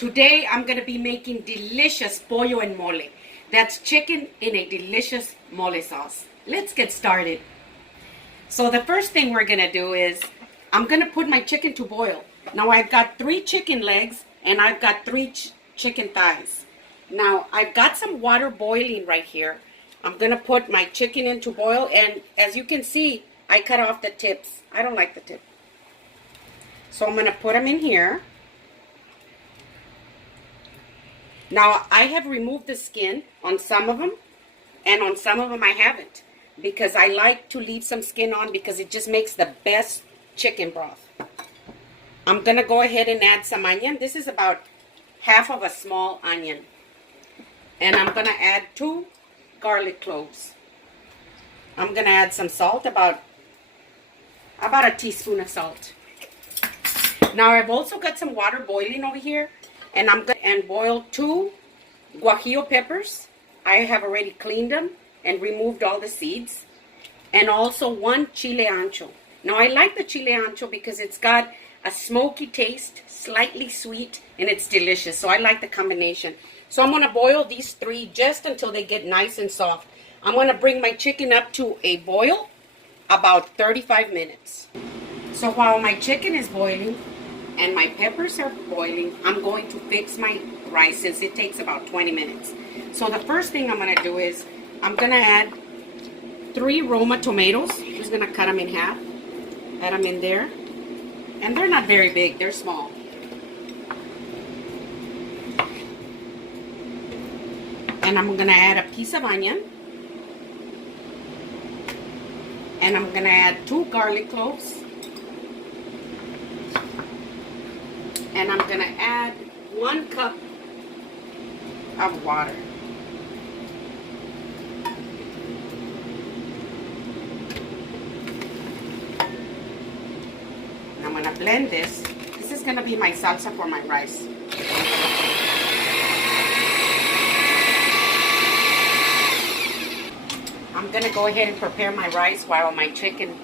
Today I'm going to be making delicious pollo en mole. That's chicken in a delicious mole sauce. Let's get started. So the first thing we're going to do is I'm going to put my chicken to boil. Now I've got 3 chicken legs and I've got 3 chicken thighs. Now I've got some water boiling right here. I'm going to put my chicken in to boil, and as you can see, I cut off the tips. I don't like the tip. So I'm going to put them in here. Now I have removed the skin on some of them, and on some of them I haven't, because I like to leave some skin on because it just makes the best chicken broth. I'm going to go ahead and add some onion. This is about half of a small onion. And I'm going to add 2 garlic cloves. I'm going to add some salt, about a teaspoon of salt. Now I've also got some water boiling over here, and I'm going to boil 2 guajillo peppers. I have already cleaned them and removed all the seeds, and also 1 chile ancho. Now I like the chile ancho because it's got a smoky taste, slightly sweet, and it's delicious. So I like the combination. So I'm going to boil these 3 just until they get nice and soft. I'm going to bring my chicken up to a boil about 35 minutes. So while my chicken is boiling and my peppers are boiling, I'm going to fix my rice since it takes about 20 minutes. So the first thing I'm going to do is I'm going to add 3 Roma tomatoes. I'm just going to cut them in half. Add them in there. And they're not very big, they're small. And I'm going to add a piece of onion. And I'm going to add 2 garlic cloves. And I'm going to add 1 cup of water. And I'm going to blend this. This is going to be my salsa for my rice. I'm going to go ahead and prepare my rice while my chicken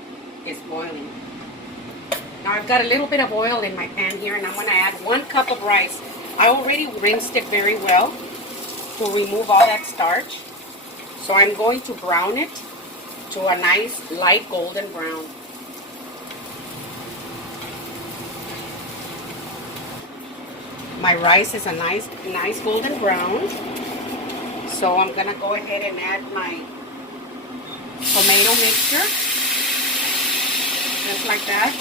is boiling. Now I've got a little bit of oil in my pan here, and I'm going to add 1 cup of rice. I already rinsed it very well to remove all that starch. So I'm going to brown it to a nice light golden brown. My rice is a nice golden brown. So I'm going to go ahead and add my tomato mixture, just like that.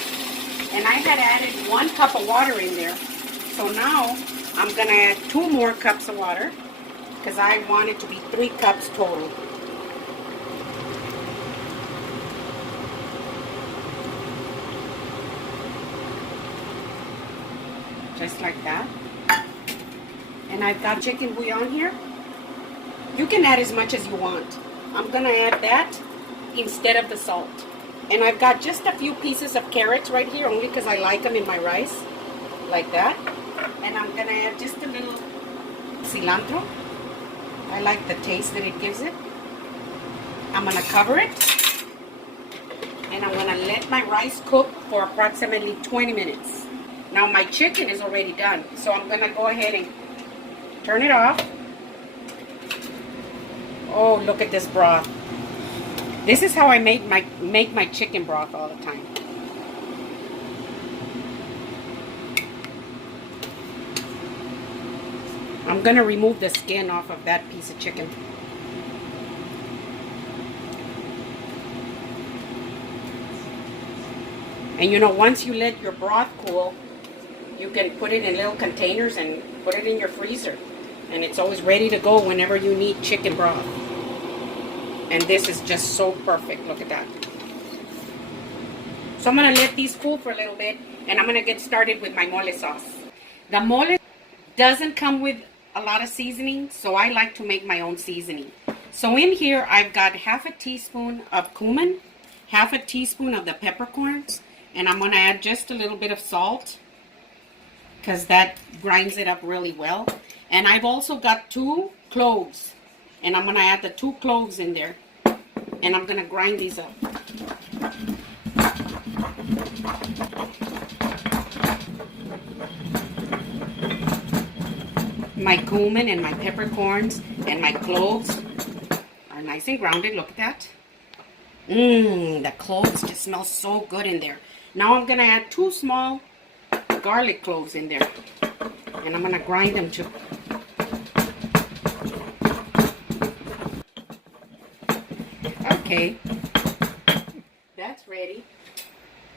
And I had added 1 cup of water in there. So now I'm going to add 2 more cups of water because I want it to be 3 cups total. Just like that. And I've got chicken bouillon here. You can add as much as you want. I'm going to add that instead of the salt. And I've got just a few pieces of carrots right here, only because I like them in my rice, like that. And I'm going to add just a little cilantro. I like the taste that it gives it. I'm going to cover it. And I'm going to let my rice cook for approximately 20 minutes. Now my chicken is already done, so I'm going to go ahead and turn it off. Oh, look at this broth. This is how I make my chicken broth all the time. I'm going to remove the skin off of that piece of chicken. And you know, once you let your broth cool, you can put it in little containers and put it in your freezer. And it's always ready to go whenever you need chicken broth. And this is just so perfect. Look at that. So I'm going to let these cool for a little bit, and I'm going to get started with my mole sauce. The mole doesn't come with a lot of seasoning, so I like to make my own seasoning. So in here I've got half a teaspoon of cumin, half a teaspoon of the peppercorns, and I'm going to add just a little bit of salt because that grinds it up really well. And I've also got 2 cloves. And I'm going to add the 2 cloves in there. And I'm going to grind these up. My cumin and my peppercorns and my cloves are nice and grounded. Look at that. The cloves just smell so good in there. Now I'm going to add 2 small garlic cloves in there. And I'm going to grind them too. Okay. That's ready.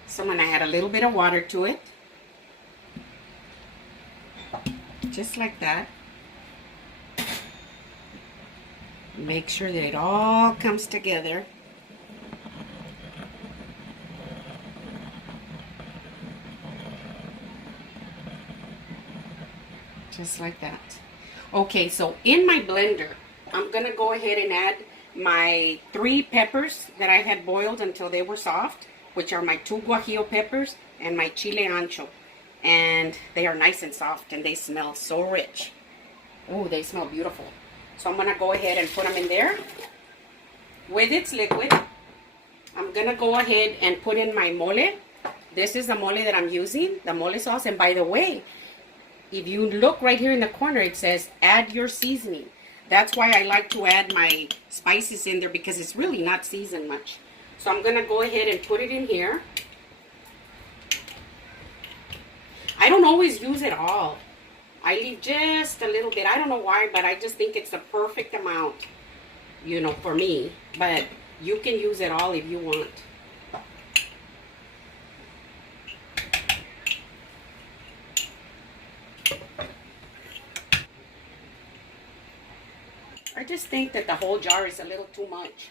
So I'm going to add a little bit of water to it. Just like that. Make sure that it all comes together. Just like that. Okay, so in my blender, I'm going to go ahead and add my 3 peppers that I had boiled until they were soft, which are my 2 guajillo peppers and my chile ancho. And they are nice and soft and they smell so rich. Oh, they smell beautiful. So I'm going to go ahead and put them in there. With its liquid, I'm going to go ahead and put in my mole. This is the mole that I'm using, the mole sauce. And by the way, if you look right here in the corner, it says add your seasoning. That's why I like to add my spices in there, because it's really not seasoned much. So I'm going to go ahead and put it in here. I don't always use it all. I leave just a little bit. I don't know why, but I just think it's the perfect amount, you know, for me. But you can use it all if you want. I just think that the whole jar is a little too much.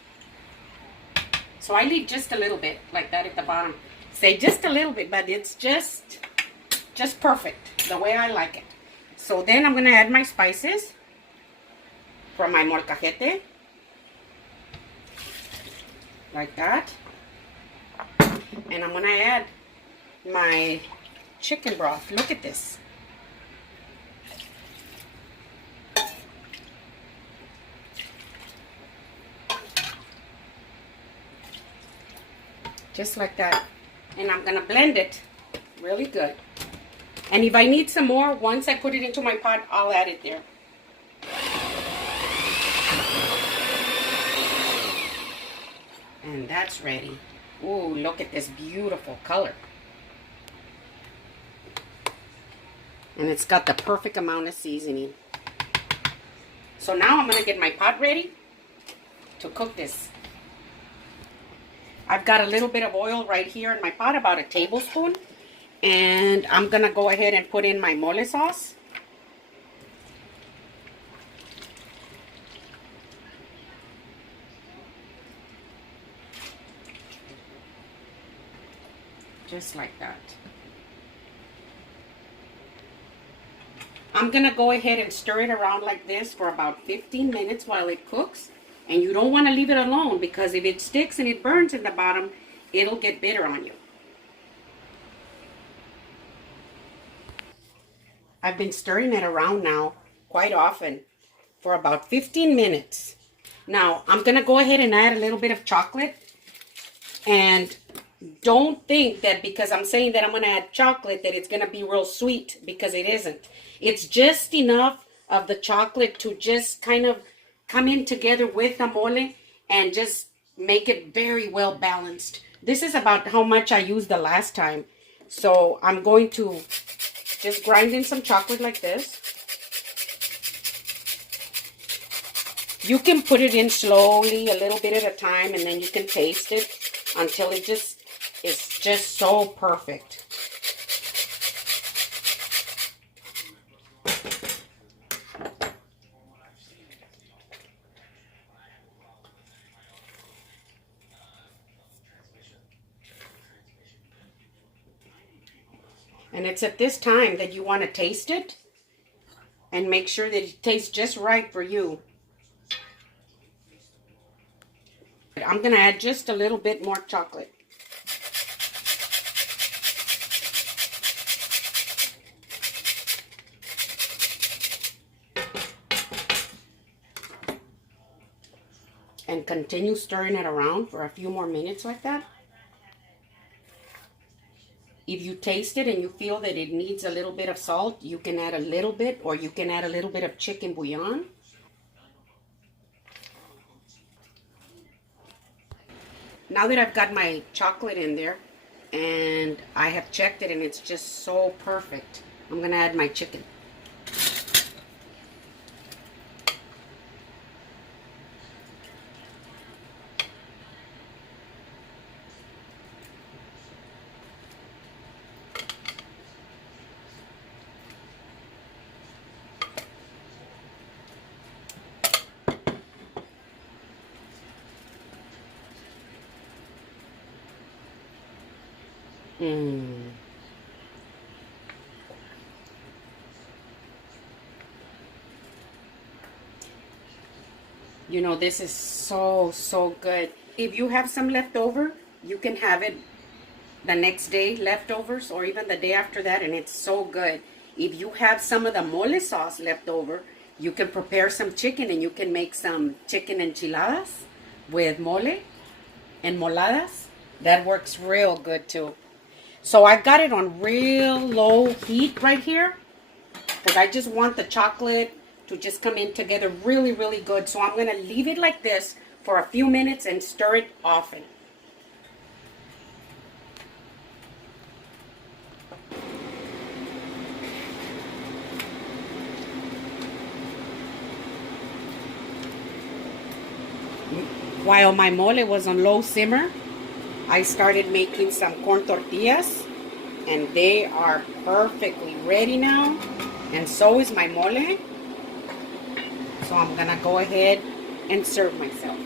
So I leave just a little bit, like that at the bottom. Say just a little bit, but it's just perfect, the way I like it. So then I'm going to add my spices from my molcajete. Like that. And I'm going to add my chicken broth. Look at this. Just like that. And I'm going to blend it really good. And if I need some more, once I put it into my pot, I'll add it there. And that's ready. Ooh, look at this beautiful color. And it's got the perfect amount of seasoning. So now I'm going to get my pot ready to cook this. I've got a little bit of oil right here in my pot, about a tablespoon. And I'm going to go ahead and put in my mole sauce. Just like that. I'm going to go ahead and stir it around like this for about 15 minutes while it cooks. And you don't want to leave it alone, because if it sticks and it burns in the bottom, it'll get bitter on you. I've been stirring it around now quite often for about 15 minutes. Now, I'm going to go ahead and add a little bit of chocolate. And don't think that because I'm saying that I'm going to add chocolate that it's going to be real sweet, because it isn't. It's just enough of the chocolate to just kind of come in together with the mole and just make it very well balanced. This is about how much I used the last time. So I'm going to just grind in some chocolate like this. You can put it in slowly, a little bit at a time, and then you can taste it until it just is just so perfect. And it's at this time that you want to taste it and make sure that it tastes just right for you. I'm going to add just a little bit more chocolate. And continue stirring it around for a few more minutes like that. If you taste it and you feel that it needs a little bit of salt, you can add a little bit, or you can add a little bit of chicken bouillon. Now that I've got my chocolate in there and I have checked it and it's just so perfect, I'm gonna add my chicken. You know, this is so good. If you have some left over, you can have it the next day, leftovers, or even the day after that, and it's so good. If you have some of the mole sauce left over, you can prepare some chicken and you can make some chicken enchiladas with mole and moladas. That works real good too. So I got it on real low heat right here because I just want the chocolate to just come in together really, really good. So I'm going to leave it like this for a few minutes and stir it often. While my mole was on low simmer, I started making some corn tortillas, and they are perfectly ready now, and so is my mole. So I'm gonna go ahead and serve myself.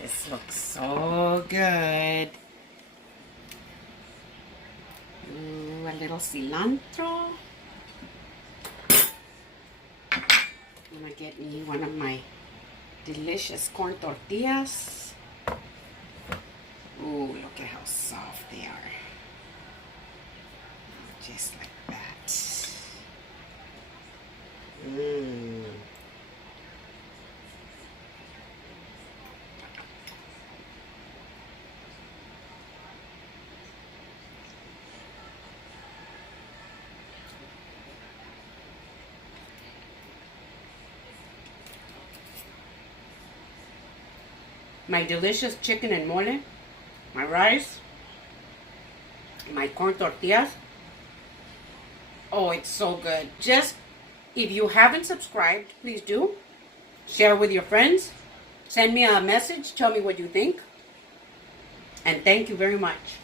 This looks so good. Ooh, a little cilantro. I'm gonna get me one of my delicious corn tortillas. Ooh, look at how soft they are. Just like that. Mmm. My delicious chicken and mole, my rice, my corn tortillas. Oh, it's so good. Just, if you haven't subscribed, please do. Share with your friends. Send me a message. Tell me what you think. And thank you very much.